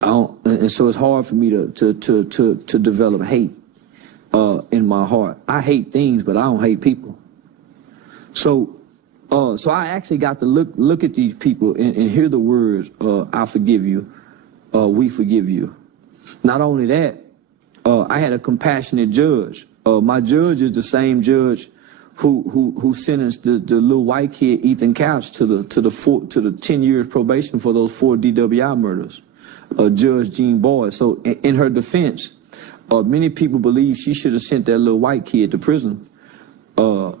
And so it's hard for me to develop hate in my heart. I hate things, but I don't hate people. So I actually got to look at these people and hear the words, I forgive you, we forgive you. Not only that, I had a compassionate judge. My judge is the same judge who sentenced the little white kid Ethan Couch to the 10 years probation for those 4 DWI murders. Judge Jean Boyd. So in her defense, many people believe she should have sent that little white kid to prison. And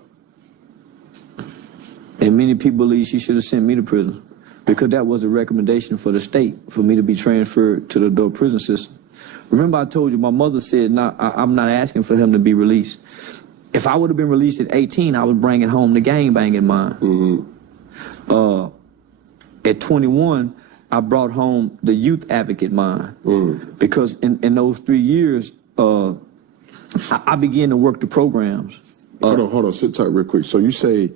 many people believe she should have sent me to prison because that was a recommendation for the state for me to be transferred to the adult prison system. Remember I told you my mother said, nah, I'm not asking for him to be released. If I would have been released at 18, I was bringing home the gangbanging mind. Mm-hmm. At 21, I brought home the youth advocate mind. Mm. Because in those 3 years, I began to work the programs. Hold on, sit tight real quick. So you say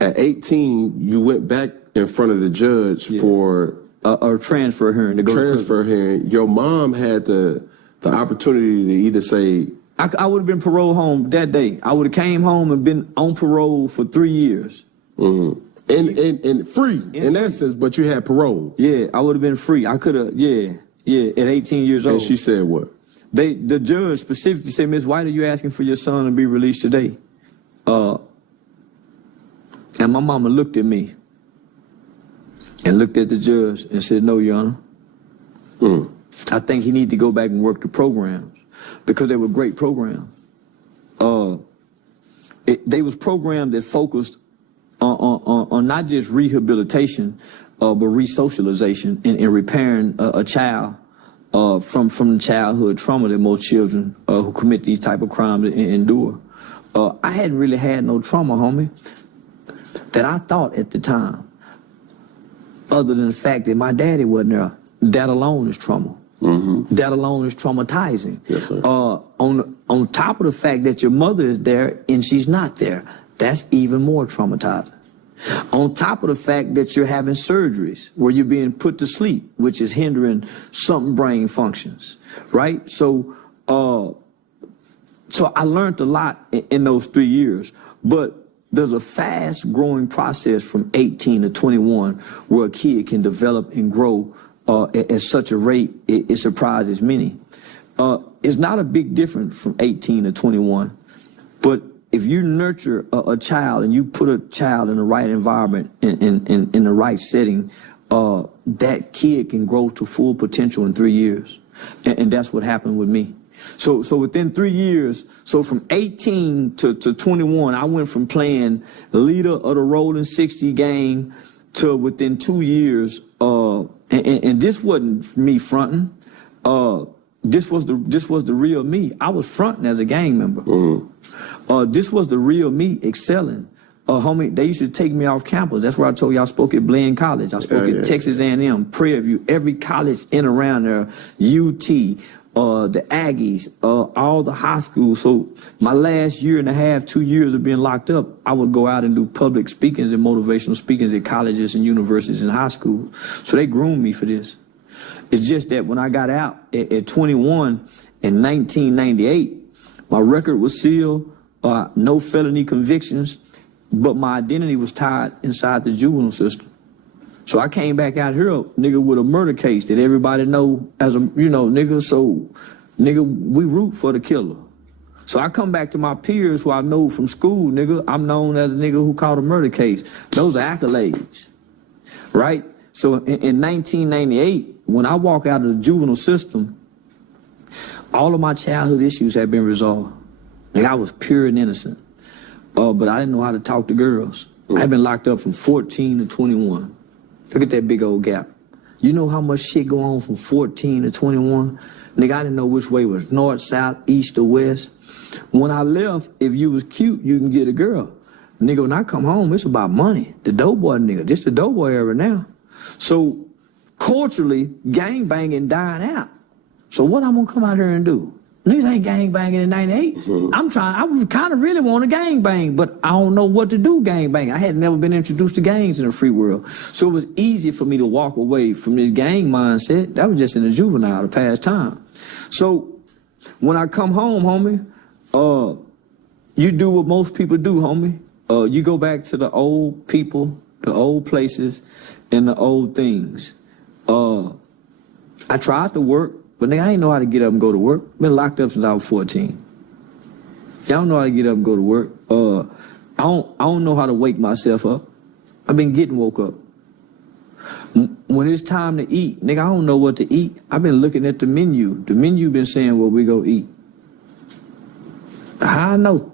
at 18, you went back in front of the judge for a transfer hearing. Transfer hearing. Your mom had the opportunity to either say, I would have been paroled home that day. I would have came home and been on parole for 3 years. Mm-hmm. And free in that sense, but you had parole. Yeah, I would have been free. I could have, yeah, at 18 years old. And she said what? The judge specifically said, Miss White, are you asking for your son to be released today? And my mama looked at me and looked at the judge and said, no, Your Honor. Mm. I think he need to go back and work the programs because they were great programs. They was programs that focused on not just rehabilitation, but re-socialization and repairing a child from the childhood trauma that most children who commit these type of crimes endure. I hadn't really had no trauma, homie, that I thought at the time, other than the fact that my daddy wasn't there. That alone is trauma. Mm-hmm. That alone is traumatizing. Yes, sir. On top of the fact that your mother is there and she's not there, that's even more traumatizing. On top of the fact that you're having surgeries where you're being put to sleep, which is hindering some brain functions, right? So I learned a lot in those 3 years, but there's a fast growing process from 18 to 21 where a kid can develop and grow at such a rate, it surprises many. It's not a big difference from 18 to 21, but if you nurture a child and you put a child in the right environment, in the right setting, that kid can grow to full potential in 3 years. And that's what happened with me. So within 3 years, so from 18 to 21, I went from playing leader of the Rolling 60 gang to within 2 years, and this wasn't me fronting. This was the real me. I was fronting as a gang member. Mm-hmm. This was the real me excelling. Homie, they used to take me off campus. That's where I told you I spoke at Blaine College. I spoke at Texas A&M, Prairie View, every college in around there, UT, the Aggies, all the high schools. So my last year and a half, 2 years of being locked up, I would go out and do public speakings and motivational speakings at colleges and universities and high schools. So they groomed me for this. It's just that when I got out at 21 in 1998, my record was sealed, no felony convictions, but my identity was tied inside the juvenile system. So I came back out here, nigga, with a murder case that everybody know as a, nigga, so, nigga, we root for the killer. So I come back to my peers who I know from school, nigga, I'm known as a nigga who caught a murder case. Those are accolades, right? So in 1998, when I walk out of the juvenile system, all of my childhood issues had been resolved. Like I was pure and innocent, but I didn't know how to talk to girls. I've been locked up from 14 to 21. Look at that big old gap. You know how much shit go on from 14 to 21? Nigga, I didn't know which way was north, south, east, or west. When I left, if you was cute, you can get a girl. Nigga, when I come home, it's about money. The doughboy nigga, this the doughboy era now. So culturally, gang banging dying out. So what I'm gonna come out here and do? Niggas ain't gang banging in 98. I was kind of really want to gang bang, but I don't know what to do gang bang. I had never been introduced to gangs in the free world. So it was easy for me to walk away from this gang mindset. That was just in a juvenile to pass time. So when I come home, homie, you do what most people do, homie. You go back to the old people, the old places, and the old things. I tried to work, but nigga, I ain't know how to get up and go to work. Been locked up since I was 14. Y'all don't know how to get up and go to work. I don't know how to wake myself up. I've been getting woke up. When it's time to eat, nigga, I don't know what to eat. I've been looking at the menu. The menu been saying what we go eat. How I know?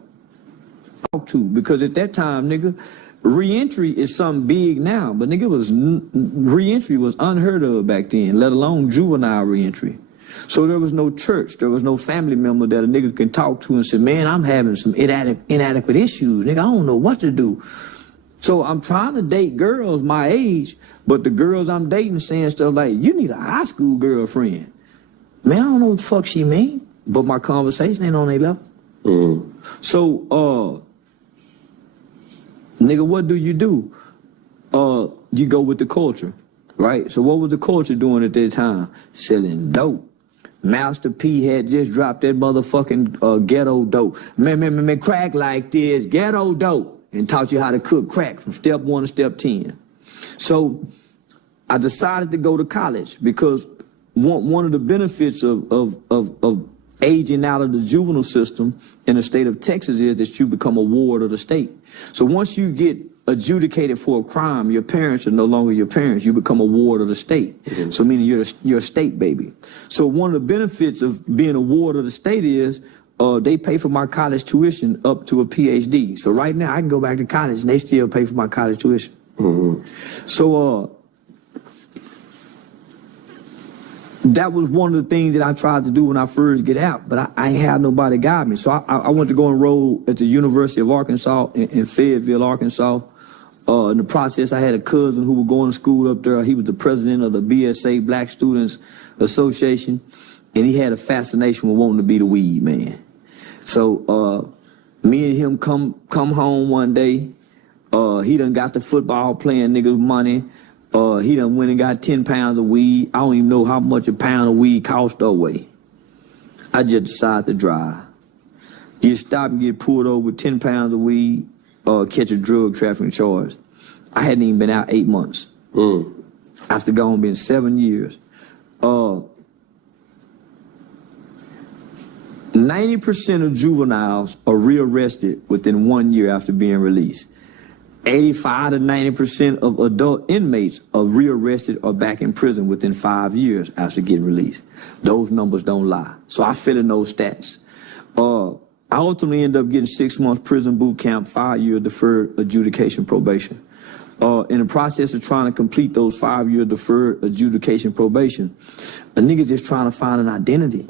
Talk to, because at that time, nigga, re-entry is something big now, but nigga, re-entry was unheard of back then, let alone juvenile re-entry. So there was no church, there was no family member that a nigga can talk to and say, man, I'm having some inadequate issues, nigga, I don't know what to do. So I'm trying to date girls my age, but the girls I'm dating saying stuff like, you need a high school girlfriend. Man, I don't know what the fuck she mean, but my conversation ain't on their level. So, nigga, what do? You go with the culture, right? So what was the culture doing at that time? Selling dope. Master P had just dropped that motherfucking ghetto dope. Man, crack like this, ghetto dope. And taught you how to cook crack from step 1 to step 10. So I decided to go to college because one of the benefits of aging out of the juvenile system in the state of Texas is that you become a ward of the state. So once you get adjudicated for a crime, your parents are no longer your parents. You become a ward of the state. So meaning you're a state baby. So one of the benefits of being a ward of the state is they pay for my college tuition up to a PhD. So right now I can go back to college and they still pay for my college tuition. So that was one of the things that I tried to do when I first get out, but I ain't had nobody guide me. So I went to go enroll at the University of Arkansas in Fayetteville, Arkansas. In the process, I had a cousin who was going to school up there. He was the president of the BSA, Black Students Association, and he had a fascination with wanting to be the weed man. So me and him come home one day. He done got the football playing niggas money. He done went and got 10 pounds of weed. I don't even know how much a pound of weed cost away. I just decided to drive. Get stopped and get pulled over with 10 pounds of weed, catch a drug trafficking charge. I hadn't even been out 8 months. After going been 7 years. 90% of juveniles are rearrested within 1 year after being released. 85 to 90% of adult inmates are rearrested or back in prison within 5 years after getting released. Those numbers don't lie. So I fit in those stats. I ultimately ended up getting 6 months prison boot camp, 5-year deferred adjudication probation. In the process of trying to complete those 5-year deferred adjudication probation, a nigga just trying to find an identity.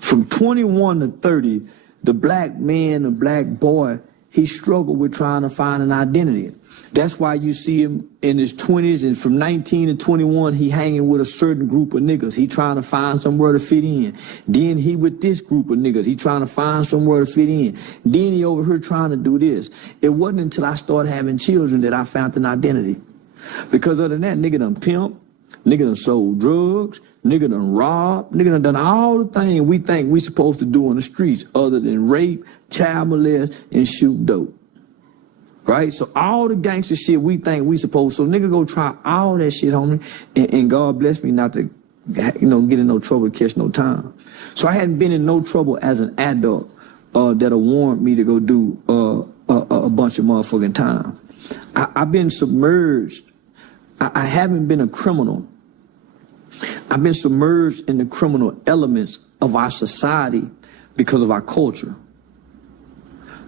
From 21 to 30, the black man, the black boy, he struggled with trying to find an identity. That's why you see him in his 20s, and from 19 to 21, he hanging with a certain group of niggas. He trying to find somewhere to fit in. Then he with this group of niggas. He trying to find somewhere to fit in. Then he over here trying to do this. It wasn't until I started having children that I found an identity. Because other than that, nigga done pimp, nigga done sold drugs, nigga done robbed, nigga done all the things we think we supposed to do in the streets other than rape, child molest, and shoot dope. Right? So all the gangster shit we think we supposed, so nigga go try all that shit, homie, and God bless me not to, get in no trouble, catch no time. So I hadn't been in no trouble as an adult that'll warrant me to go do a bunch of motherfucking time. I've been submerged. I haven't been a criminal. I've been submerged in the criminal elements of our society because of our culture.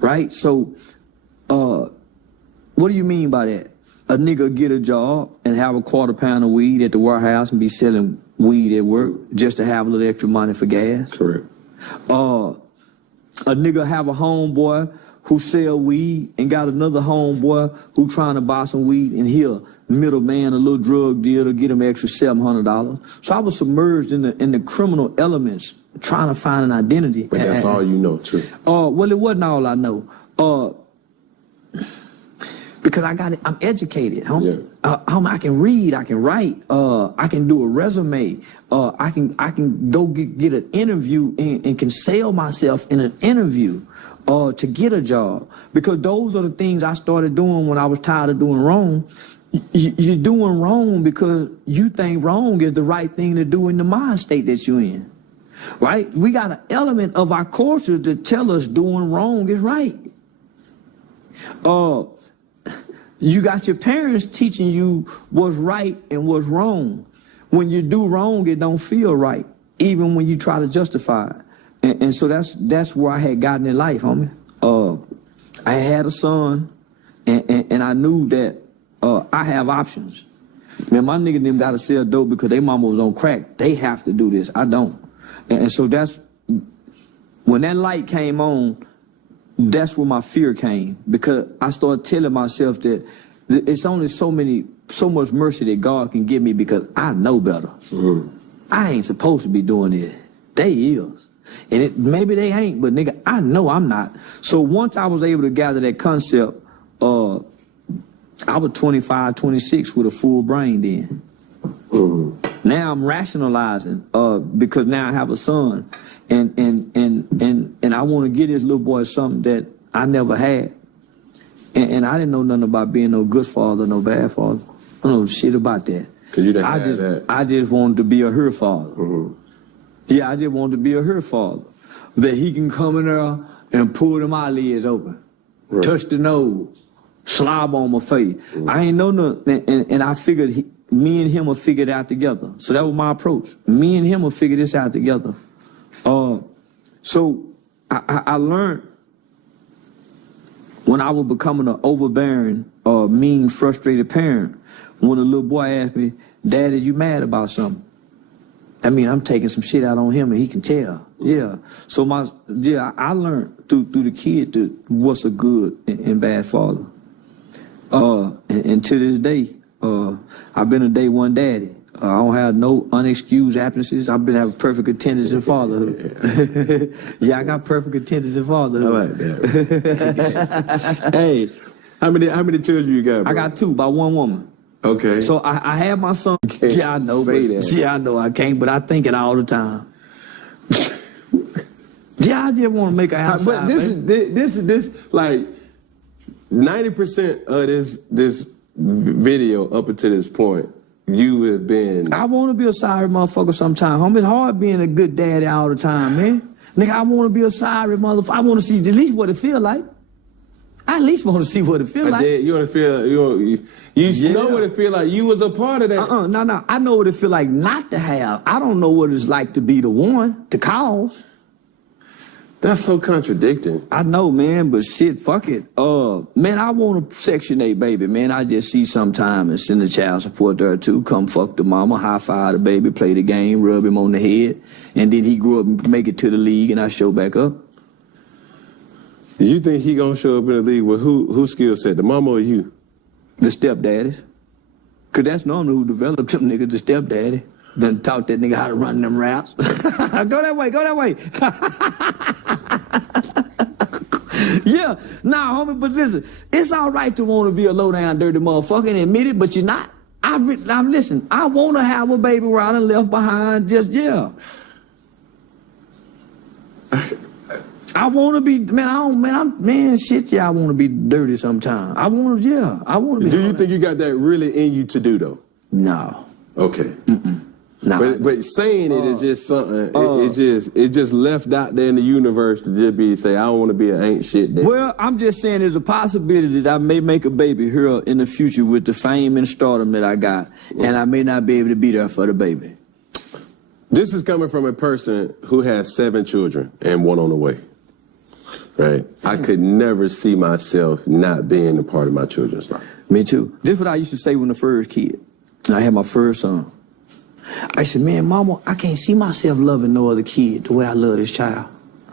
Right? So, what do you mean by that? A nigga get a job and have a quarter pound of weed at the warehouse and be selling weed at work just to have a little extra money for gas. Correct. A nigga have a homeboy who sell weed and got another homeboy who trying to buy some weed, and here, middleman, a little drug dealer, get him extra $700. So I was submerged in the criminal elements, trying to find an identity. But that's all you know, too. Well, it wasn't all I know. Because I'm educated, homie. Yeah. I can read, I can write, I can do a resume, I can go get an interview and can sell myself in an interview to get a job. Because those are the things I started doing when I was tired of doing wrong. You're doing wrong because you think wrong is the right thing to do in the mind state that you're in. Right? We got an element of our culture to tell us doing wrong is right. You got your parents teaching you what's right and what's wrong. When you do wrong, it don't feel right, even when you try to justify it. And so that's where I had gotten in life, homie. I had a son, and I knew that I have options. Man, my nigga them got to sell dope because they mama was on crack. They have to do this. I don't. And so that's when that light came on. That's where my fear came, because I started telling myself that it's only so much mercy that God can give me because I know better. Mm-hmm. I ain't supposed to be doing this. They is. And maybe they ain't, but nigga, I know I'm not. So once I was able to gather that concept, I was 25, 26 with a full brain then. Mm-hmm. Now I'm rationalizing because now I have a son, and I want to give this little boy something that I never had, and I didn't know nothing about being no good father, no bad father. I don't know shit about that. Cause you didn't have that. I just wanted to be a her father. Mm-hmm. Yeah, I just wanted to be a her father, that he can come in there and pull them eyelids open, right, touch the nose, slob on my face. Mm-hmm. I ain't know nothing, and I figured me and him will figure it out together. So that was my approach. Me and him will figure this out together. So I learned when I was becoming an overbearing, mean, frustrated parent, when a little boy asked me, "Daddy, you mad about something?" I mean, I'm taking some shit out on him and he can tell. Yeah. So I learned through the kid what's a good and bad father. And to this day, I've been a day one daddy. I don't have no unexcused absences. I've been having perfect attendance in fatherhood. Yeah, I got perfect attendance in fatherhood. I like that. Hey, how many children you got, bro? I got 2 by one woman. Okay. So I had my son. Yeah, I know. Yeah, I know I can't, but I think it all the time. Yeah, I just want to make a house. But this like 90% of this video up until this point, you have been. I want to be a sorry motherfucker sometime. Homie, it's hard being a good daddy all the time, man. Nigga, I want to be a sorry motherfucker. I want to see at least what it feel like. I at least want to see what it feel like. You want to feel, you know what it feel like. You was a part of that. No. I know what it feel like not to have. I don't know what it's like to be the one, to cause. That's so contradicting. I know, man, but shit, fuck it. Man, I want a Section 8 baby, man. I just see sometime and send the child support there too. Come fuck the mama, high five the baby, play the game, rub him on the head, and then he grew up and make it to the league and I show back up. You think he gonna show up in the league with who skill set, the mama or you? The stepdaddies. Cause that's normally who developed them niggas, the stepdaddy. Done taught that nigga how to run them routes. Go that way, go that way. Yeah, nah, homie, but listen, it's all right to want to be a low-down, dirty motherfucker and admit it, but you're not. Listen, I want to have a baby where I done left behind, I want to be, man, I want to be dirty sometimes. I want to be. Do you think you got that really in you to do, though? No. Okay. Mm-mm. No. But saying it is just something. It just left out there in the universe to just say I don't want to be an ain't shit daddy. Well, I'm just saying there's a possibility that I may make a baby here in the future with the fame and stardom that I got, and I may not be able to be there for the baby. This is coming from a person who has 7 children and 1 on the way. Right? I could never see myself not being a part of my children's life. Me too. This is what I used to say when the first kid. I had my first son. I said, man, mama, I can't see myself loving no other kid the way I love this child.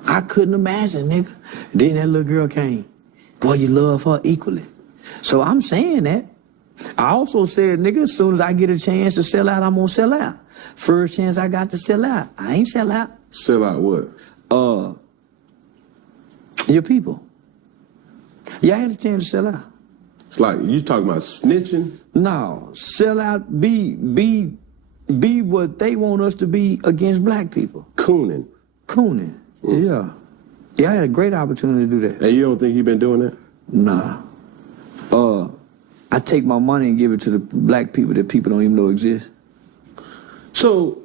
I couldn't imagine, nigga. Then that little girl came. Boy, you love her equally. So I'm saying that. I also said, nigga, as soon as I get a chance to sell out, I'm gonna sell out. First chance I got to sell out, I ain't sell out. Sell out what? Your people. Yeah, I had a chance to sell out. It's like, you talking about snitching? No, sell out, be what they want us to be against black people. Cooning. Yeah. Yeah, I had a great opportunity to do that. And you don't think he been doing that? Nah. I take my money and give it to the black people that people don't even know exist. So,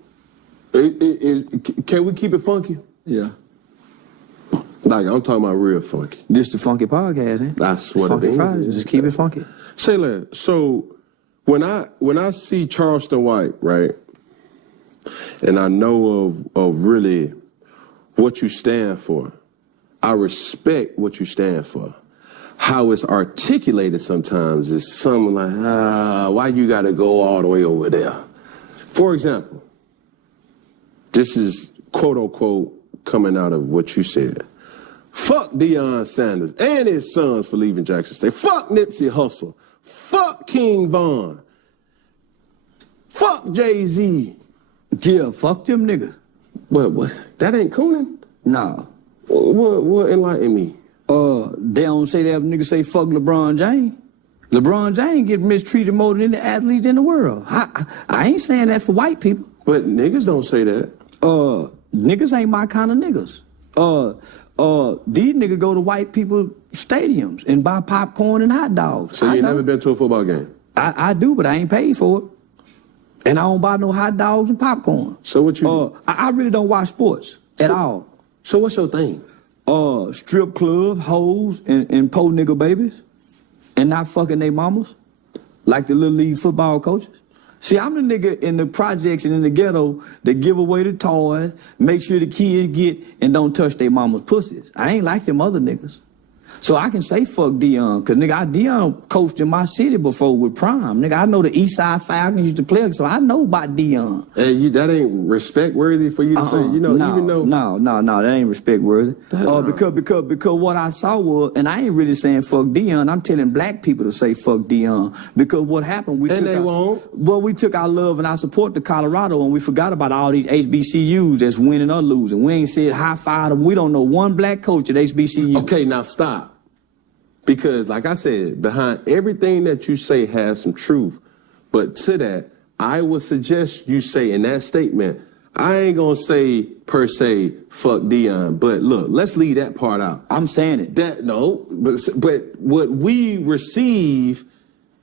can we keep it funky? Yeah. Like, I'm talking about real funky. This the Funky Podcast, eh? That's what Funky it is. Fridays, just keep it funky. Say that. So, when I see Charleston White, right, and I know of really what you stand for, I respect what you stand for. How it's articulated sometimes is something like, why you gotta go all the way over there? For example, this is quote unquote coming out of what you said. Fuck Deion Sanders and his sons for leaving Jackson State. Fuck Nipsey Hussle. Fuck King Von. Fuck Jay-Z. Yeah, fuck them niggas. What? That ain't cooning? Nah. What enlighten me? They don't say that niggas say fuck LeBron James. LeBron James get mistreated more than any athlete in the world. I ain't saying that for white people. But niggas don't say that. Niggas ain't my kind of niggas. These niggas go to white people stadiums and buy popcorn and hot dogs. So you never been to a football game? I do, but I ain't paid for it. And I don't buy no hot dogs and popcorn. So what you do? I really don't watch sports at all. So what's your thing? Strip club, hoes, and po nigga babies. And not fucking they mamas. Like the Little League football coaches. See, I'm the nigga in the projects and in the ghetto that give away the toys, make sure the kids get and don't touch their mama's pussies. I ain't like them other niggas. So I can say fuck Deion, cause nigga, Deion coached in my city before with Prime. Nigga, I know the East Side Falcons used to play, so I know about Deion. Hey, that ain't respect worthy for you to say, even though. No, that ain't respect worthy. Because what I saw was, and I ain't really saying fuck Deion, I'm telling black people to say fuck Deion. Because what happened, we took our love and our support to Colorado and we forgot about all these HBCUs that's winning or losing. We ain't said high five them. We don't know one black coach at HBCU. Okay, now stop. Because, like I said, behind everything that you say has some truth. But to that, I would suggest you say in that statement, I ain't gonna say per se, fuck Deion. But look, let's leave that part out. I'm saying it. But what we receive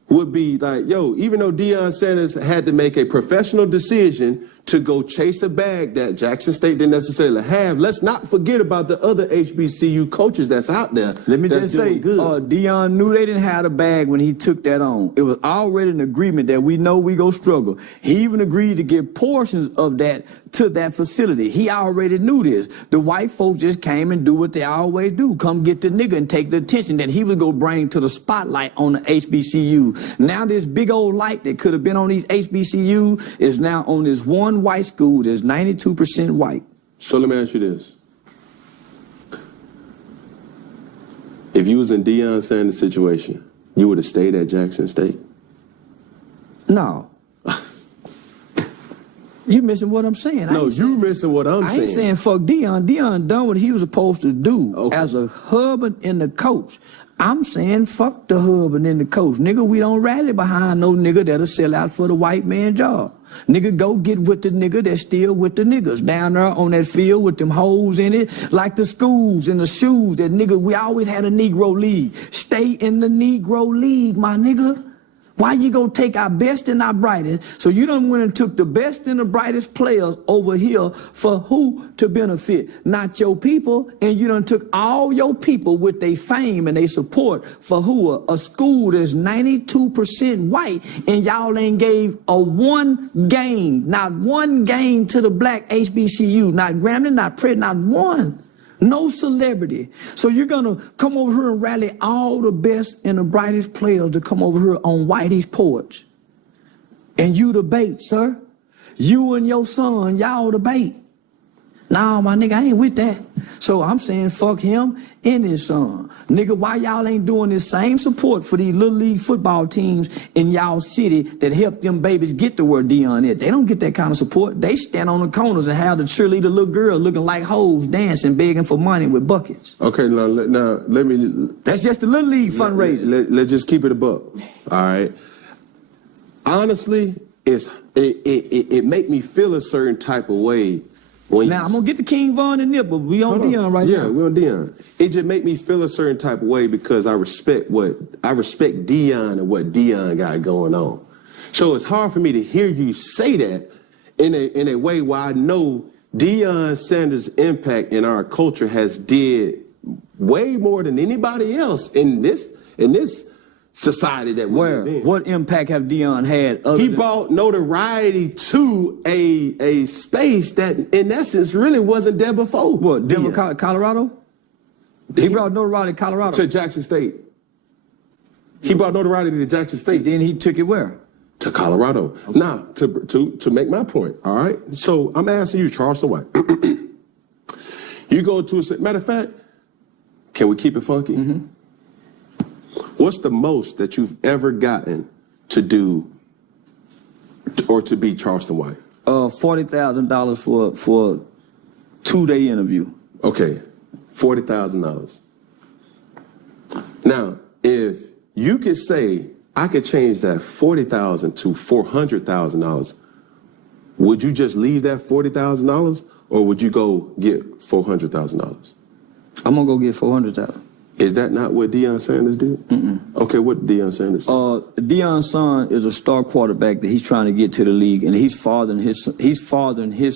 would be like, yo, even though Deion Sanders had to make a professional decision to go chase a bag that Jackson State didn't necessarily have, let's not forget about the other HBCU coaches that's out there. Let me just say, Deion knew they didn't have a bag when he took that on. It was already an agreement that we know we go struggle. He even agreed to give portions of that to that facility. He already knew this. The white folks just came and do what they always do. Come get the nigga and take the attention that he was going to bring to the spotlight on the HBCU. Now this big old light that could have been on these HBCU is now on this one white school that's 92% white. So let me ask you this. If you was in Deion Sanders' situation, you would have stayed at Jackson State? No. You missing what I'm saying. No, you missing what I'm saying. I ain't saying fuck Deion. Deion done what he was supposed to do as a husband and the coach. I'm saying fuck the husband and the coach. Nigga, we don't rally behind no nigga that'll sell out for the white man job. Nigga, go get with the nigga that's still with the niggas down there on that field with them hoes in it, like the schools and the shoes. That nigga, we always had a Negro league. Stay in the Negro league, my nigga. Why you gonna take our best and our brightest? So you done went and took the best and the brightest players over here for who to benefit? Not your people. And you done took all your people with their fame and their support for who? A school that's 92% white, and y'all ain't gave not one game to the black HBCU. Not Grambling, not Pratt, not one. No celebrity. So you're going to come over here and rally all the best and the brightest players to come over here on Whitey's porch. And you the bait, sir. You and your son, y'all the bait. No, my nigga, I ain't with that. So I'm saying fuck him and his son. Nigga, why y'all ain't doing this same support for these little league football teams in y'all city that help them babies get to where Dion is? They don't get that kind of support. They stand on the corners and have the cheerleader little girl looking like hoes dancing, begging for money with buckets. Okay, now let me... That's just the little league fundraiser. Let's just keep it a buck, all right? Honestly, it make me feel a certain type of way. Now, I'm going to get to King Von and Nip, but we on Dion right now. Yeah, we on Dion. It just make me feel a certain type of way because I respect Dion and what Dion got going on. So it's hard for me to hear you say that in a way where I know Deion Sanders' impact in our culture has did way more than anybody else in this society that we're in. What impact have Dion had? He brought notoriety to a space that, in essence, really wasn't there before. What, Denver, Colorado? He brought notoriety to Colorado. To Jackson State. He brought notoriety to Jackson State. Then he took it where? To Colorado. Okay. Now, to make my point, all right? So I'm asking you, Charleston White. You go to a... Matter of fact, can we keep it funky? Mm-hmm. What's the most that you've ever gotten to do or to be Charleston White? $40,000 for a 2-day interview. Okay, $40,000. Now, if you could say I could change that $40,000 to $400,000, would you just leave that $40,000 or would you go get $400,000? I'm gonna go get $400,000. Is that not what Deion Sanders did? Mm-mm. Okay, what did Deion Sanders do? Deion's son is a star quarterback that he's trying to get to the league, and he's fathering his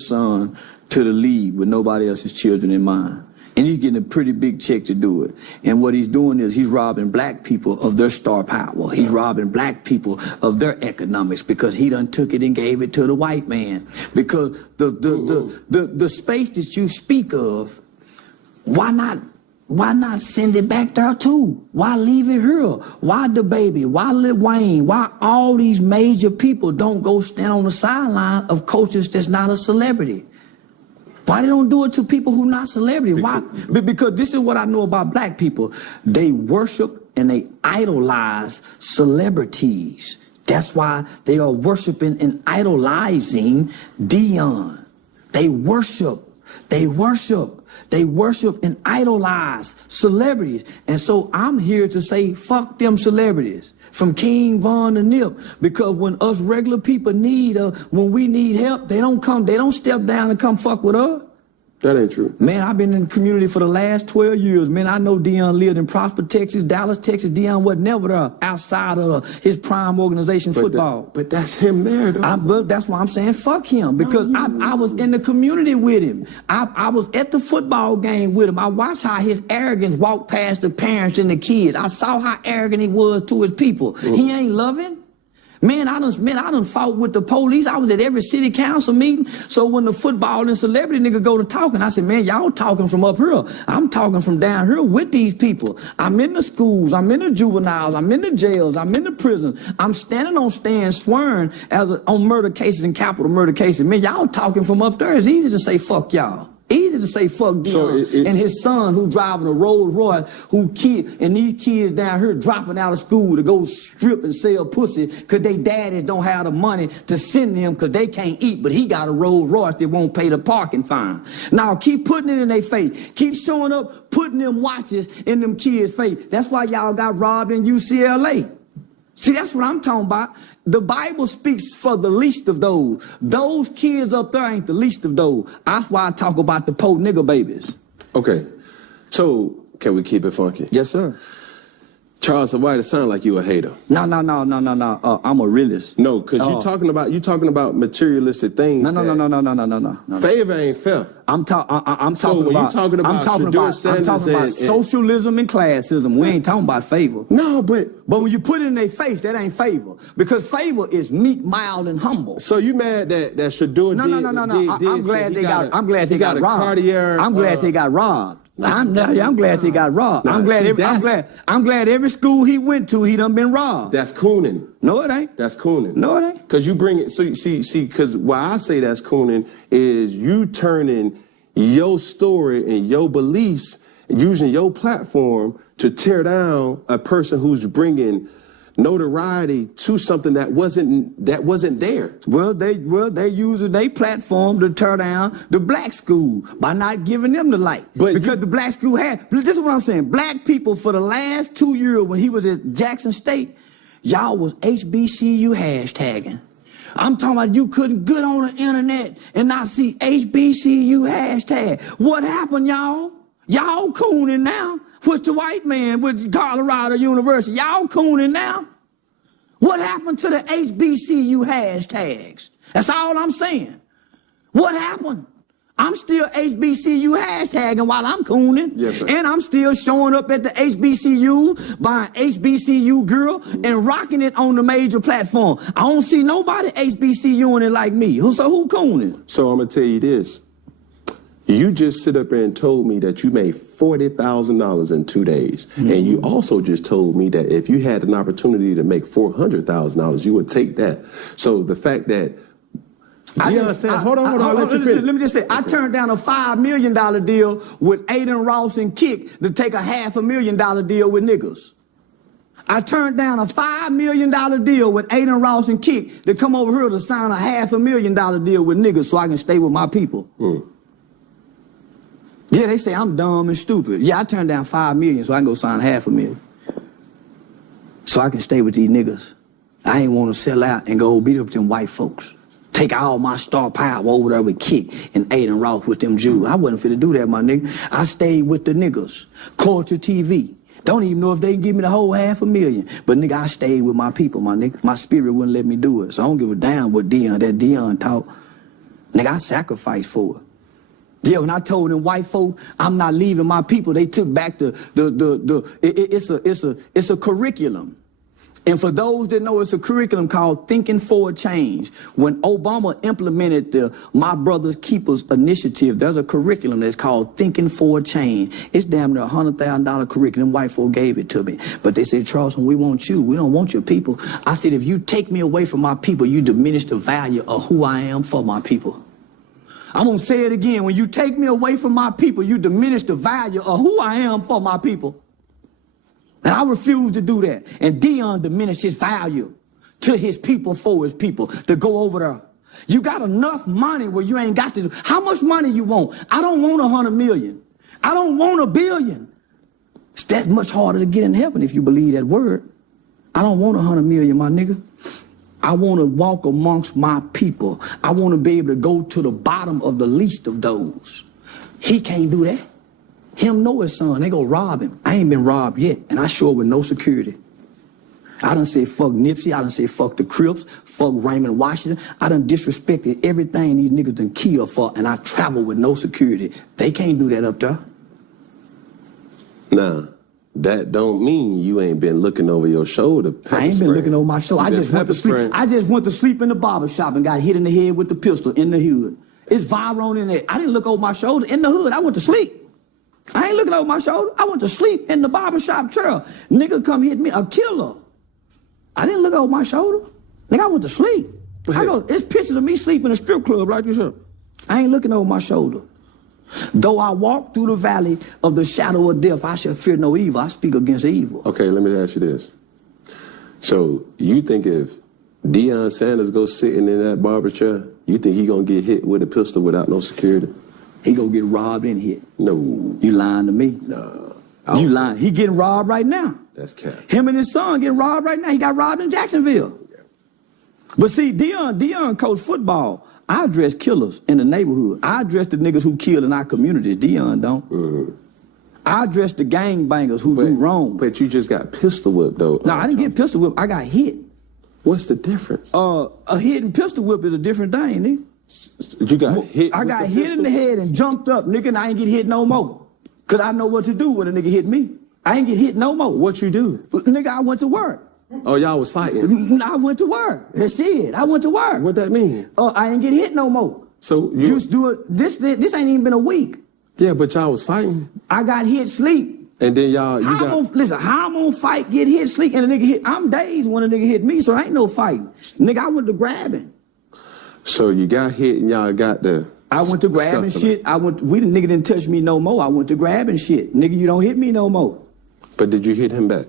son to the league with nobody else's children in mind. And he's getting a pretty big check to do it. And what he's doing is he's robbing black people of their star power. He's robbing black people of their economics because he done took it and gave it to the white man. Because the space that you speak of, why not send it back there too? Why leave it here? Why the baby? Why Lil Wayne? Why all these major people don't go stand on the sideline of coaches that's not a celebrity? Why they don't do it to people who not celebrity? Why? Because this is what I know about black people. They worship and they idolize celebrities. That's why they are worshiping and idolizing Deion. They worship and idolize celebrities. And so I'm here to say, fuck them celebrities. From King Von to Nip. Because when us regular people when we need help, they don't step down and come fuck with us. That ain't true. Man, I've been in the community for the last 12 years. Man, I know Deion lived in Prosper, Texas, Dallas, Texas. Deion wasn't never there outside of his prime organization, football. But that's him there, though. That's why I'm saying fuck him. Because I was in the community with him. I was at the football game with him. I watched how his arrogance walked past the parents and the kids. I saw how arrogant he was to his people. He ain't loving. Man, I done fought with the police. I was at every city council meeting. So when the football and celebrity nigga go to talking, I said, man, y'all talking from up here. I'm talking from down here with these people. I'm in the schools. I'm in the juveniles. I'm in the jails. I'm in the prison. I'm standing on stands swearing on murder cases and capital murder cases. Man, y'all talking from up there. It's easy to say fuck y'all. Easy to say fuck Deion and his son who driving a Rolls Royce, and these kids down here dropping out of school to go strip and sell pussy because they daddies don't have the money to send them because they can't eat, but he got a Rolls Royce that won't pay the parking fine. Now keep putting it in their face. Keep showing up, putting them watches in them kids' face. That's why y'all got robbed in UCLA. See, that's what I'm talking about. The Bible speaks for the least of those. Those kids up there ain't the least of those. That's why I talk about the poor nigga babies. Okay. So, can we keep it funky? Yes, sir. Charleston White, it sounds like you a hater. No. I'm a realist. No, because you talking about materialistic things. No. Favor ain't fair. I'm talking about socialism and classism. We ain't talking about favor. No, but when you put it in their face, that ain't favor. Because favor is meek, mild, and humble. So you mad that Shador No. I'm glad they got robbed. I'm glad they got robbed. I'm glad they got robbed. Nah, I'm glad every school he went to, he done been robbed. That's cooning. No, it ain't. That's cooning. No, it ain't. Because you bring it. So see, because why I say that's cooning is you turning your story and your beliefs, using your platform to tear down a person who's bringing notoriety to something that wasn't there. Well, they using their platform to tear down the black school by not giving them the light. Because the black school this is what I'm saying. Black people for the last 2 years when he was at Jackson State, y'all was HBCU hashtagging. I'm talking about you couldn't get on the internet and not see HBCU hashtag. What happened, y'all? Y'all cooning now. What's the white man with Colorado University? Y'all cooning now. What happened to the HBCU hashtags? That's all I'm saying. What happened? I'm still HBCU hashtagging while I'm cooning. Yes, sir. And I'm still showing up at the HBCU, buying HBCU girl and rocking it on the major platform. I don't see nobody HBCUing it like me. So who cooning? So I'm going to tell you this. You just sit up there and told me that you made $40,000 in 2 days. Mm-hmm. And you also just told me that if you had an opportunity to make $400,000, you would take that. So the fact that hold on, let me just say, I turned down a $5 million deal with Aiden Ross and Kick to take a $500,000 deal with niggas. I turned down a $5 million deal with Aiden Ross and Kick to come over here to sign a $500,000 deal with niggas so I can stay with my people. Mm. Yeah, they say I'm dumb and stupid. Yeah, I turned down $5 million so I can go sign $500,000. So I can stay with these niggas. I ain't want to sell out and go beat up them white folks. Take all my star power over there with Kick and Aiden Ross with them Jews. I wasn't fit to do that, my nigga. I stayed with the niggas. Culture TV. Don't even know if they give me the whole $500,000. But nigga, I stayed with my people, my nigga. My spirit wouldn't let me do it. So I don't give a damn what Dion taught. Nigga, I sacrificed for it. Yeah, when I told them white folk I'm not leaving my people, they took back it's a curriculum. And for those that know, it's a curriculum called Thinking for a Change. When Obama implemented the My Brother's Keepers initiative, there's a curriculum that's called Thinking for a Change. It's damn near $100,000 curriculum. White folk gave it to me. But they said, Charleston, we want you. We don't want your people. I said, if you take me away from my people, you diminish the value of who I am for my people. I'm going to say it again. When you take me away from my people, you diminish the value of who I am for my people. And I refuse to do that. And Dion diminished his value to his people for his people to go over there. You got enough money where you ain't got to do. How much money you want? I don't want 100 million. I don't want $1 billion. It's that much harder to get in heaven if you believe that word. I don't want 100 million, my nigga. I want to walk amongst my people. I want to be able to go to the bottom of the least of those. He can't do that. Him nor his son, they go rob him. I ain't been robbed yet, and I sure with no security. I done said fuck Nipsey, I done said fuck the Crips, fuck Raymond Washington. I done disrespected everything these niggas done killed for, and I travel with no security. They can't do that up there. Nah. That don't mean you ain't been looking over your shoulder. I ain't been looking over my shoulder. I just went to sleep. I just went to sleep in the barber shop and got hit in the head with the pistol in the hood. It's viral in there. I didn't look over my shoulder in the hood. I went to sleep. I ain't looking over my shoulder. I went to sleep in the barber shop chair. Nigga come hit me, a killer. I didn't look over my shoulder. Nigga, I went to sleep. It's pictures of me sleeping in a strip club like this here. I ain't looking over my shoulder. Though I walk through the valley of the shadow of death, I shall fear no evil. I speak against evil. Okay, let me ask you this. So you think if Deion Sanders goes sitting in that barber chair, you think he gonna get hit with a pistol without no security? He gonna get robbed and hit. No. You lying to me? No. You lying. He getting robbed right now. That's cap. Him and his son getting robbed right now. He got robbed in Jacksonville. Yeah. But see, Deion coached football. I address killers in the neighborhood. I address the niggas who kill in our communities. Deion don't. Mm-hmm. I address the gangbangers who do wrong. But you just got pistol whipped, though. No, I didn't get pistol whipped. I got hit. What's the difference? A hit and pistol whip is a different thing, nigga. You got hit. I got hit in the head and jumped up, nigga, and I ain't get hit no more. Cause I know what to do when a nigga hit me. I ain't get hit no more. What you do? Nigga, I went to work. Oh, y'all was fighting? I went to work. That's it. I went to work. What that mean? I ain't get hit no more. So you used to do it. This ain't even been a week. Yeah, but y'all was fighting. I got hit sleep. And then y'all, listen, how I'm gonna fight, get hit, sleep, and a nigga hit. I'm dazed when a nigga hit me, so ain't no fighting. Nigga, I went to grabbing. So you got hit and y'all got the I went to grabbing shit. We the nigga didn't touch me no more. I went to grabbing shit. Nigga, you don't hit me no more. But did you hit him back?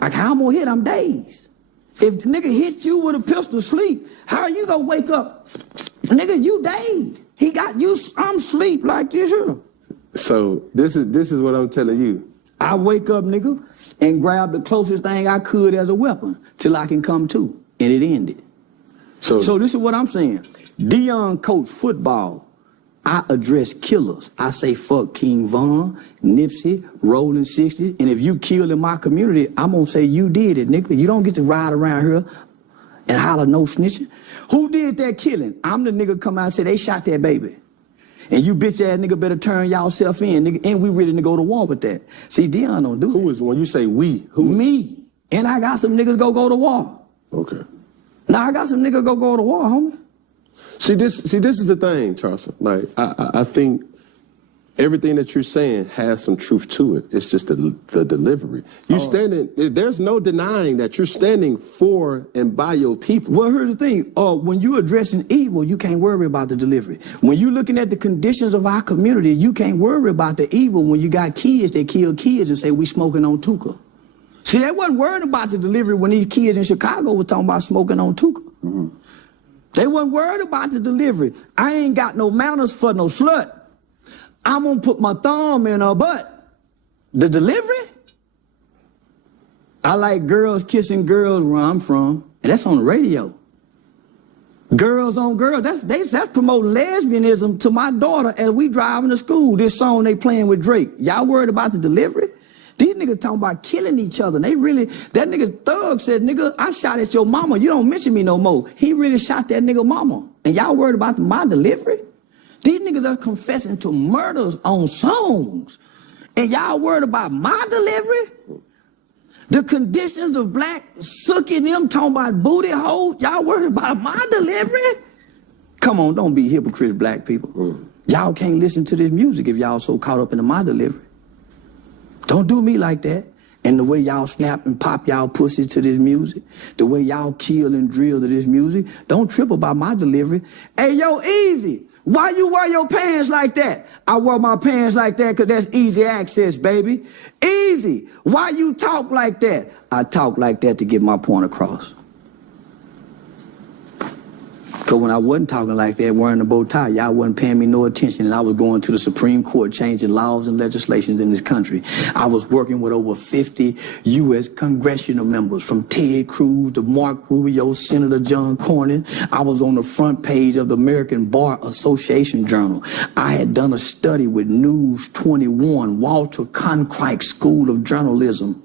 Like, how I'm gonna hit? I'm dazed. If the nigga hit you with a pistol sleep, how are you gonna wake up? Nigga, you dazed. He got you, I'm sleep like this here. So this is what I'm telling you. I wake up, nigga, and grab the closest thing I could as a weapon till I can come to. And it ended. So this is what I'm saying. Dion coached football. I address killers. I say fuck King Von, Nipsey, Rolling 60. And if you killed in my community, I'm gonna say you did it, nigga. You don't get to ride around here and holler no snitching. Who did that killing? I'm the nigga come out and say they shot that baby. And you bitch ass nigga better turn y'all self in, nigga. And we ready to go to war with that. See, Dion don't do that. Who is, when you say we, who? Me. And I got some niggas go to war. Okay. Now I got some niggas go to war, homie. See, this is the thing, Charleston. Like, I think everything that you're saying has some truth to it. It's just the delivery. You standing, there's no denying that you're standing for and by your people. Well, here's the thing. When you're addressing evil, you can't worry about the delivery. When you're looking at the conditions of our community, you can't worry about the evil when you got kids that kill kids and say we smoking on Tuka. See, they wasn't worried about the delivery when these kids in Chicago were talking about smoking on Tuka. They wasn't worried about the delivery. I ain't got no manners for no slut. I'm gonna put my thumb in her butt. The delivery? I like girls kissing girls where I'm from, and that's on the radio. Girls on girls, that's promoting lesbianism to my daughter as we driving to school. This song they playing with Drake. Y'all worried about the delivery? These niggas talking about killing each other. They really, that nigga Thug said, nigga, I shot at your mama. You don't mention me no more. He really shot that nigga mama. And y'all worried about my delivery? These niggas are confessing to murders on songs. And y'all worried about my delivery? The conditions of black sucking them talking about booty holes. Y'all worried about my delivery? Come on, don't be hypocrites, black people. Y'all can't listen to this music if y'all so caught up in my delivery. Don't do me like that. And the way y'all snap and pop y'all pussy to this music, the way y'all kill and drill to this music, don't trip about my delivery. Hey, yo, Easy, why you wear your pants like that? I wear my pants like that because that's easy access, baby. Easy, why you talk like that? I talk like that to get my point across. Because when I wasn't talking like that, wearing a bow tie, y'all wasn't paying me no attention, and I was going to the Supreme Court changing laws and legislations in this country. I was working with over 50 U.S. congressional members, from Ted Cruz to Mark Rubio, Senator John Cornyn. I was on the front page of the American Bar Association Journal. I had done a study with News 21, Walter Cronkite School of Journalism.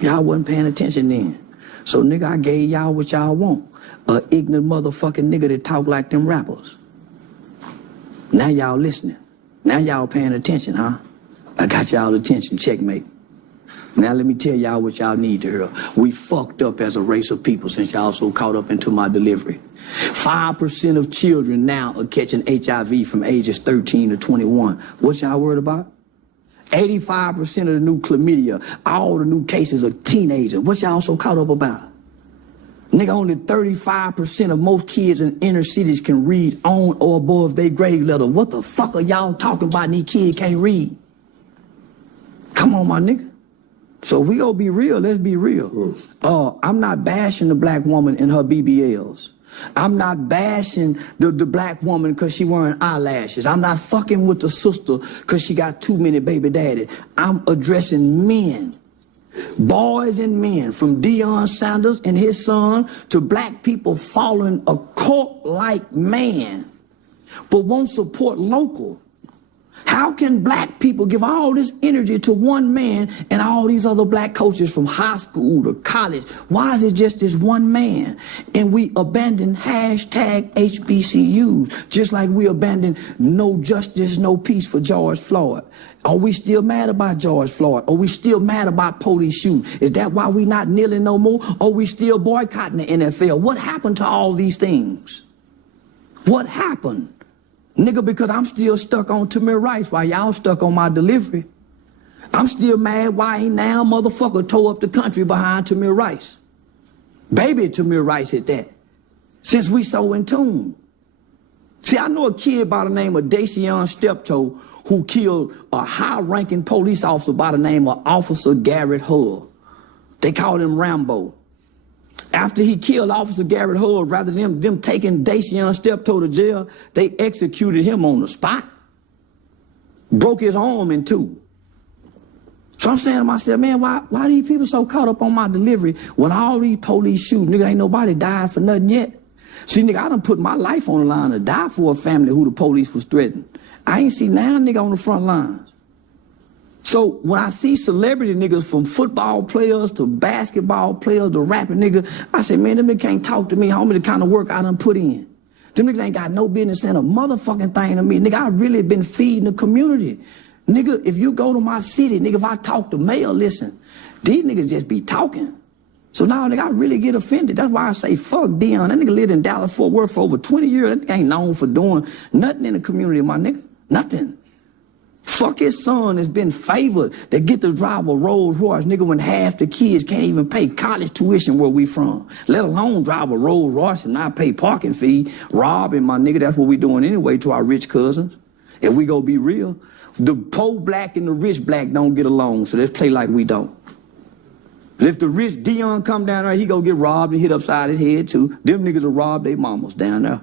Y'all wasn't paying attention then. So, nigga, I gave y'all what y'all want. A ignorant motherfucking nigga that talk like them rappers. Now y'all listening. Now y'all paying attention, huh? I got y'all attention, checkmate. Now let me tell y'all what y'all need to hear. We fucked up as a race of people since y'all so caught up into my delivery. 5% of children now are catching HIV from ages 13 to 21. What y'all worried about? 85% of the new chlamydia, all the new cases of teenagers. What y'all so caught up about? Nigga, only 35% of most kids in inner cities can read on or above their grade level. What the fuck are y'all talking about and these kids can't read? Come on, my nigga. So if we gonna be real, let's be real. I'm not bashing the black woman in her BBLs. I'm not bashing the black woman because she wearing eyelashes. I'm not fucking with the sister because she got too many baby daddy. I'm addressing men. Boys and men, from Deion Sanders and his son to black people following a cult-like man, but won't support local. How can black people give all this energy to one man and all these other black coaches from high school to college? Why is it just this one man? And we abandon hashtag HBCUs, just like we abandoned no justice, no peace for George Floyd. Are we still mad about George Floyd? Are we still mad about police shooting? Is that why we not kneeling no more? Are we still boycotting the NFL? What happened to all these things? What happened? Nigga, because I'm still stuck on Tamir Rice while y'all stuck on my delivery. I'm still mad why ain't now motherfucker tore up the country behind Tamir Rice. Baby Tamir Rice at that. Since we so in tune. See, I know a kid by the name of Dacian Steptoe who killed a high-ranking police officer by the name of Officer Garrett Hull. They called him Rambo. After he killed Officer Garrett Hull, rather than them taking Dacian Steptoe to jail, they executed him on the spot. Broke his arm in two. So I'm saying to myself, man, why these people so caught up on my delivery when all these police shoot? Nigga, ain't nobody died for nothing yet. See, nigga, I done put my life on the line to die for a family who the police was threatening. I ain't see now nigga on the front lines. So when I see celebrity niggas from football players to basketball players to rapping niggas, I say, man, them niggas can't talk to me, homie, the kind of work I done put in. Them niggas ain't got no business saying a motherfucking thing to me. Nigga, I really been feeding the community. Nigga, if you go to my city, nigga, if I talk to mayor, listen, these niggas just be talking. So now, nigga, I really get offended. That's why I say, fuck Dion. That nigga lived in Dallas, Fort Worth for over 20 years. That nigga ain't known for doing nothing in the community, my nigga. Nothing. Fuck his son has been favored to get to drive a Rolls Royce, nigga, when half the kids can't even pay college tuition where we from, let alone drive a Rolls Royce and not pay parking fee. Robbing, my nigga, that's what we doing anyway to our rich cousins. If we go be real, the poor black and the rich black don't get along, so let's play like we don't. If the rich Dion come down there, he go get robbed and hit upside his head too. Them niggas will rob their mamas down there.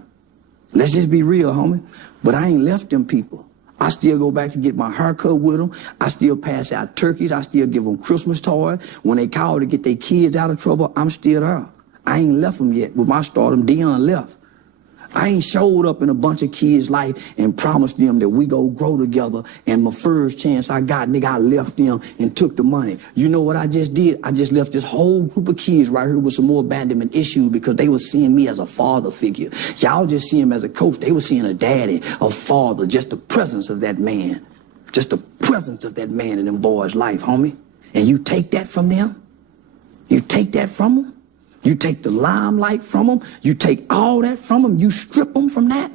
Let's just be real, homie. But I ain't left them people. I still go back to get my haircut with them. I still pass out turkeys. I still give them Christmas toys. When they call to get their kids out of trouble, I'm still there. I ain't left them yet. With my stardom, Dion left. I ain't showed up in a bunch of kids' life and promised them that we go grow together, and my first chance I got, nigga, I left them and took the money. You know what I just did? I just left this whole group of kids right here with some more abandonment issues because they were seeing me as a father figure. Y'all just see him as a coach. They were seeing a daddy, a father, just the presence of that man. Just the presence of that man in them boys' life, homie. And you take that from them? You take that from them? You take the limelight from them. You take all that from them. You strip them from that.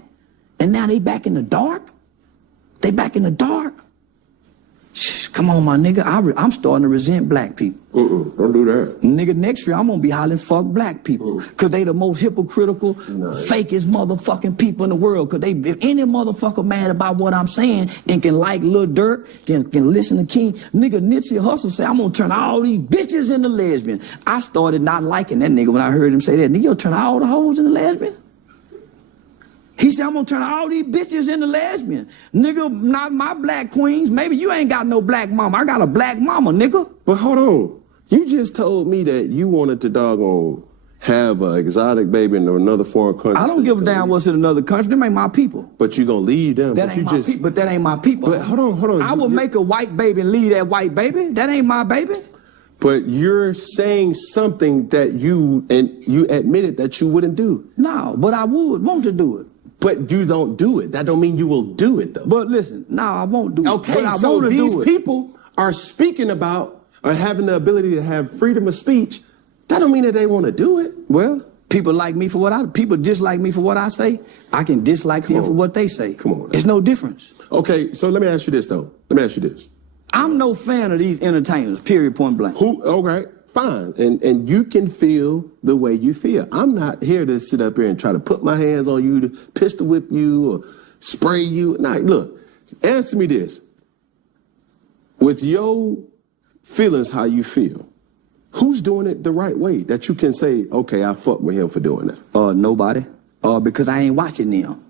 And now they back in the dark. They back in the dark. Shh, come on, my nigga. I'm starting to resent black people. Don't do that. Nigga, next year I'm going to be hollering fuck black people. Because they the most hypocritical, fakest motherfucking people in the world. Because if any motherfucker mad about what I'm saying and can like Lil Durk, can listen to King, nigga, Nipsey Hussle say, I'm going to turn all these bitches into lesbians. I started not liking that nigga when I heard him say that. Nigga, you'll turn all the hoes into lesbians? He said, I'm going to turn all these bitches into lesbians. Nigga, not my black queens. Maybe you ain't got no black mama. I got a black mama, nigga. But hold on. You just told me that you wanted to doggone have an exotic baby in another foreign country. I don't give a damn what's in another country. Them ain't my people. But you going to leave them. That ain't my people. But that ain't my people. But hold on. I will make a white baby and leave that white baby. That ain't my baby. But you're saying something that you admitted that you wouldn't do. No, but I would want to do it. But you don't do it. That don't mean you will do it, though. But listen, no, I won't do it. Okay, but I so want to these do it. people are speaking about or having the ability to have freedom of speech. That don't mean that they want to do it. Well, people like me for people dislike me for what I say. I can dislike them for what they say. Come on. It's no difference. Okay, so let me ask you this, though. Let me ask you this. I'm no fan of these entertainers, period, point blank. Okay, fine. And you can feel the way you feel. I'm not here to sit up here and try to put my hands on you, to pistol whip you or spray you. Now, look, answer me this. With your feelings, how you feel, who's doing it the right way that you can say, okay, I fuck with him for doing that? Nobody. Because I ain't watching them.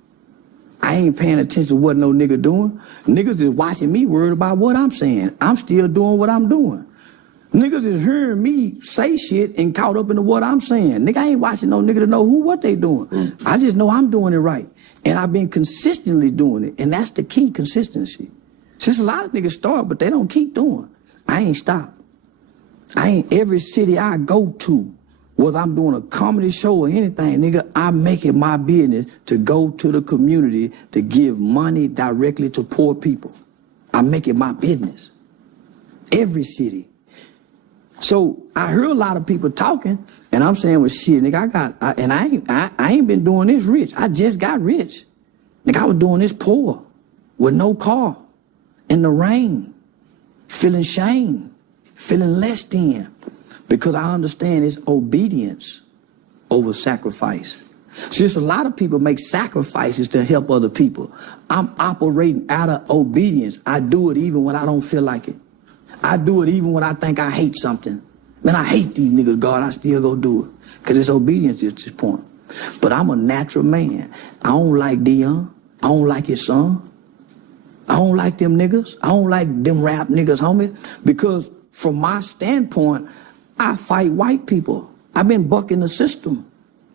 I ain't paying attention to what no nigga doing. Niggas is watching me, worried about what I'm saying. I'm still doing what I'm doing. Niggas is hearing me say shit and caught up into what I'm saying. Nigga, I ain't watching no nigga to know what they doing. I just know I'm doing it right. And I've been consistently doing it. And that's the key, consistency. Since a lot of niggas start, but they don't keep doing. I ain't stopped. I ain't every city I go to, whether I'm doing a comedy show or anything, nigga, I make it my business to go to the community to give money directly to poor people. I make it my business. Every city. So I hear a lot of people talking, and I'm saying, well, shit, nigga, I ain't been doing this rich. I just got rich. Nigga, I was doing this poor, with no car, in the rain, feeling shame, feeling less than, because I understand it's obedience over sacrifice. See, there's a lot of people make sacrifices to help other people. I'm operating out of obedience. I do it even when I don't feel like it. I do it even when I think I hate something. Man, I hate these niggas, God, I still go do it. Because it's obedience at this point. But I'm a natural man. I don't like Dion. I don't like his son. I don't like them niggas. I don't like them rap niggas, homie. Because from my standpoint, I fight white people. I've been bucking the system.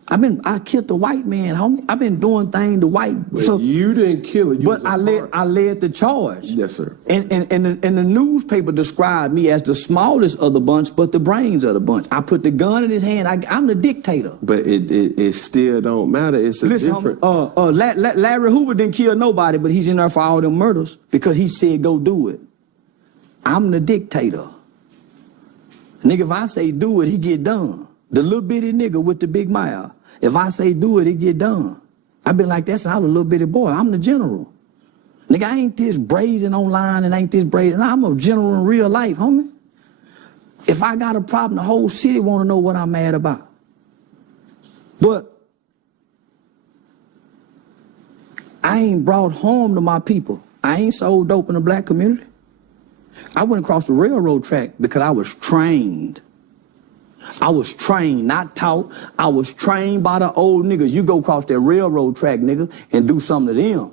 I killed the white man, homie. I've been doing things to white. So you didn't kill it. But I led the charge. Yes, sir. And the newspaper described me as the smallest of the bunch, but the brains of the bunch. I put the gun in his hand. I'm the dictator. But it still don't matter. It's a different. Larry Hoover didn't kill nobody, but he's in there for all them murders because he said go do it. I'm the dictator. Nigga, if I say do it, he get done. The little bitty nigga with the big mouth. If I say do it, it get done. I've been like that since I was a little bitty boy. I'm the general. Nigga, I ain't this brazen online and ain't this brazen. I'm a general in real life, homie. If I got a problem, the whole city want to know what I'm mad about. But I ain't brought harm to my people. I ain't sold dope in the black community. I went across the railroad track because I was trained. I was trained, not taught. I was trained by the old niggas. You go across that railroad track, nigga, and do something to them.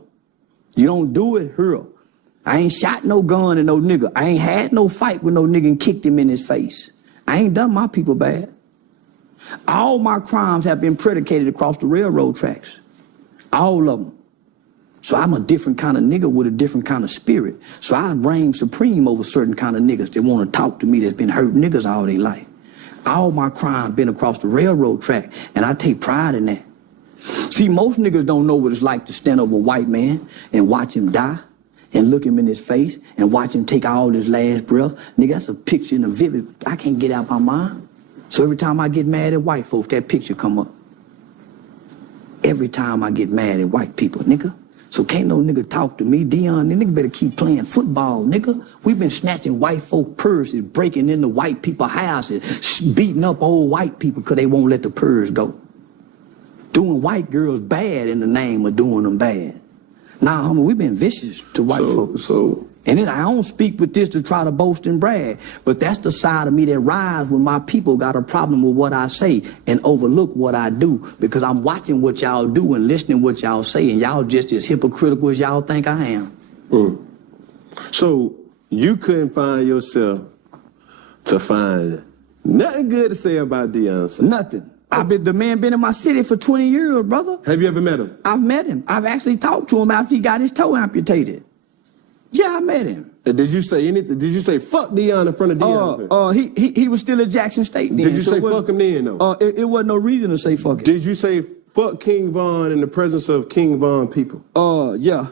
You don't do it here. I ain't shot no gun at no nigga. I ain't had no fight with no nigga and kicked him in his face. I ain't done my people bad. All my crimes have been predicated across the railroad tracks. All of them. So I'm a different kind of nigga with a different kind of spirit. So I reign supreme over certain kind of niggas that want to talk to me that's been hurting niggas all their life. All my crime been across the railroad track, and I take pride in that. See, most niggas don't know what it's like to stand over a white man and watch him die and look him in his face and watch him take all his last breath. Nigga, that's a picture in a vivid, I can't get out my mind. So every time I get mad at white folks, that picture come up. Every time I get mad at white people, nigga. So can't no nigga talk to me. Dion, nigga better keep playing football, nigga. We've been snatching white folk purses, breaking into white people houses, beating up old white people because they won't let the purse go. Doing white girls bad in the name of doing them bad. Nah, homie, we've been vicious to white folks. And I don't speak with this to try to boast and brag, but that's the side of me that rides when my people got a problem with what I say and overlook what I do, because I'm watching what y'all do and listening what y'all say, and y'all just as hypocritical as y'all think I am. So you couldn't find yourself to find nothing good to say about Dion? Nothing. The man been in my city for 20 years, brother. Have you ever met him? I've met him. I've actually talked to him after he got his toe amputated. Yeah, I met him. Did you say anything? Did you say fuck Dion in front of Dion? He was still at Jackson State then. Did you say fuck him then, though? It wasn't no reason to say fuck him. Did you say fuck King Von in the presence of King Von people? Yeah.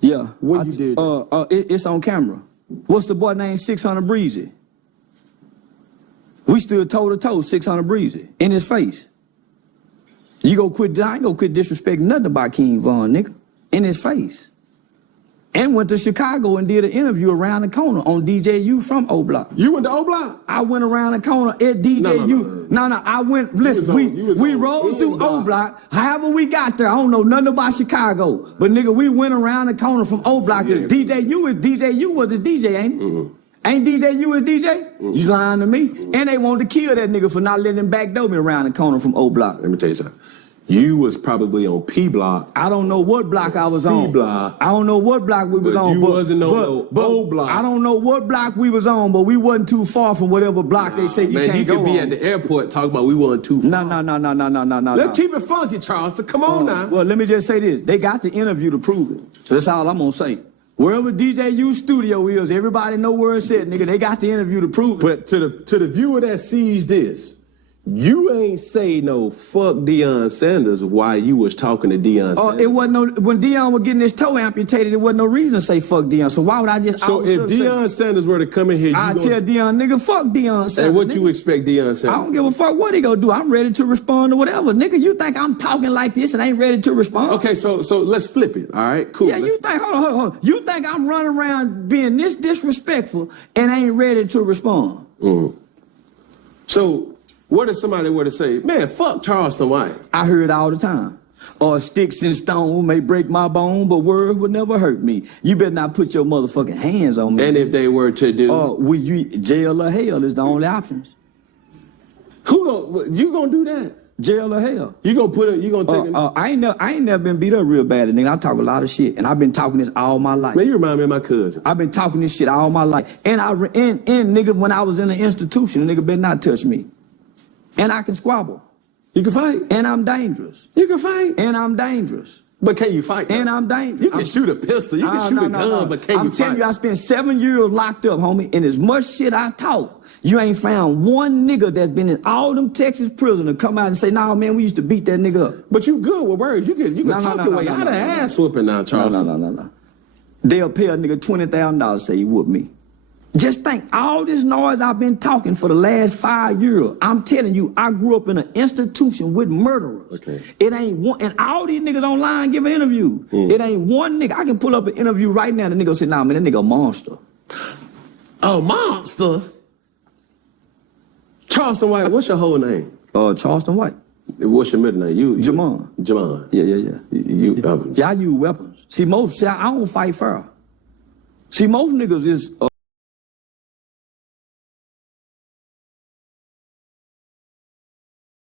Yeah. When you did that? It's on camera. What's the boy named 600 Breezy? We stood toe to toe, 600 Breezy, in his face. I ain't gonna quit disrespecting nothing about King Von, nigga. In his face. And went to Chicago and did an interview around the corner on DJU from O Block. You went to O Block? I went around the corner at DJU. No, I went, listen, we rolled through O Block. However we got there, I don't know nothing about Chicago. But nigga, we went around the corner from O Block. Yeah. DJU was a DJ, ain't it? Mm-hmm. Ain't DJU a DJ? Mm-hmm. You lying to me? Mm-hmm. And they wanted to kill that nigga for not letting him backdoor me around the corner from O Block. Let me tell you something. You was probably on P Block. I don't know what block I was on. C Block. I don't know what block we was on. You wasn't on O Block. I don't know what block we was on, but we wasn't too far from whatever block they say you can't go on. Man, you could be at the airport talking about we wasn't too far. No. Let's keep it funky, Charleston. Come on now. Well, let me just say this. They got the interview to prove it. So that's all I'm going to say. Wherever DJU studio is, everybody know where it's at, nigga. They got the interview to prove it. But to the viewer that sees this, you ain't say no fuck Deion Sanders while you was talking to Deion Sanders. It wasn't no, when Deion was getting his toe amputated, it wasn't no reason to say fuck Deion. So why would I just... So if Deion Sanders were to come in here... I'd tell Deion, nigga, fuck Deion Sanders. And what you expect Deion Sanders? I don't give a fuck what he gonna do. I'm ready to respond to whatever. Nigga, you think I'm talking like this and ain't ready to respond? Okay, so let's flip it, all right? Cool. Yeah, you think, hold on. You think I'm running around being this disrespectful and ain't ready to respond? Mm-hmm. So... What if somebody were to say, man, fuck Charleston White? I hear it all the time. Sticks and stone may break my bone, but words would never hurt me. You better not put your motherfucking hands on me. And if they were to do? Jail or hell is the only options. You gonna do that? Jail or hell. You gonna take it? I ain't never been beat up real bad, nigga. I talk a lot of shit, and I've been talking this all my life. Man, you remind me of my cousin. I've been talking this shit all my life. And nigga, when I was in the institution, a nigga better not touch me. And I can squabble. You can fight. And I'm dangerous. You can fight. And I'm dangerous. But can you fight? And I'm dangerous. You can shoot a pistol. You can shoot a gun, but can you fight? I'm telling you, I spent 7 years locked up, homie. And as much shit I talk, you ain't found one nigga that been in all them Texas prisons to come out and say, nah, man, we used to beat that nigga up. But you good with words. You can talk your way out of ass whooping now, Charleston. No. They'll pay a nigga $20,000 say he whooped me. Just think, all this noise I've been talking for the last 5 years, I'm telling you, I grew up in an institution with murderers. Okay. It ain't one, and all these niggas online giving interviews. It ain't one nigga. I can pull up an interview right now, and the nigga say, nah, man, that nigga a monster. A monster? Charleston White, what's your whole name? Charleston White. What's your middle name? Jamon. Jamon. Yeah. I use weapons. See, I don't fight fair. See, most niggas is...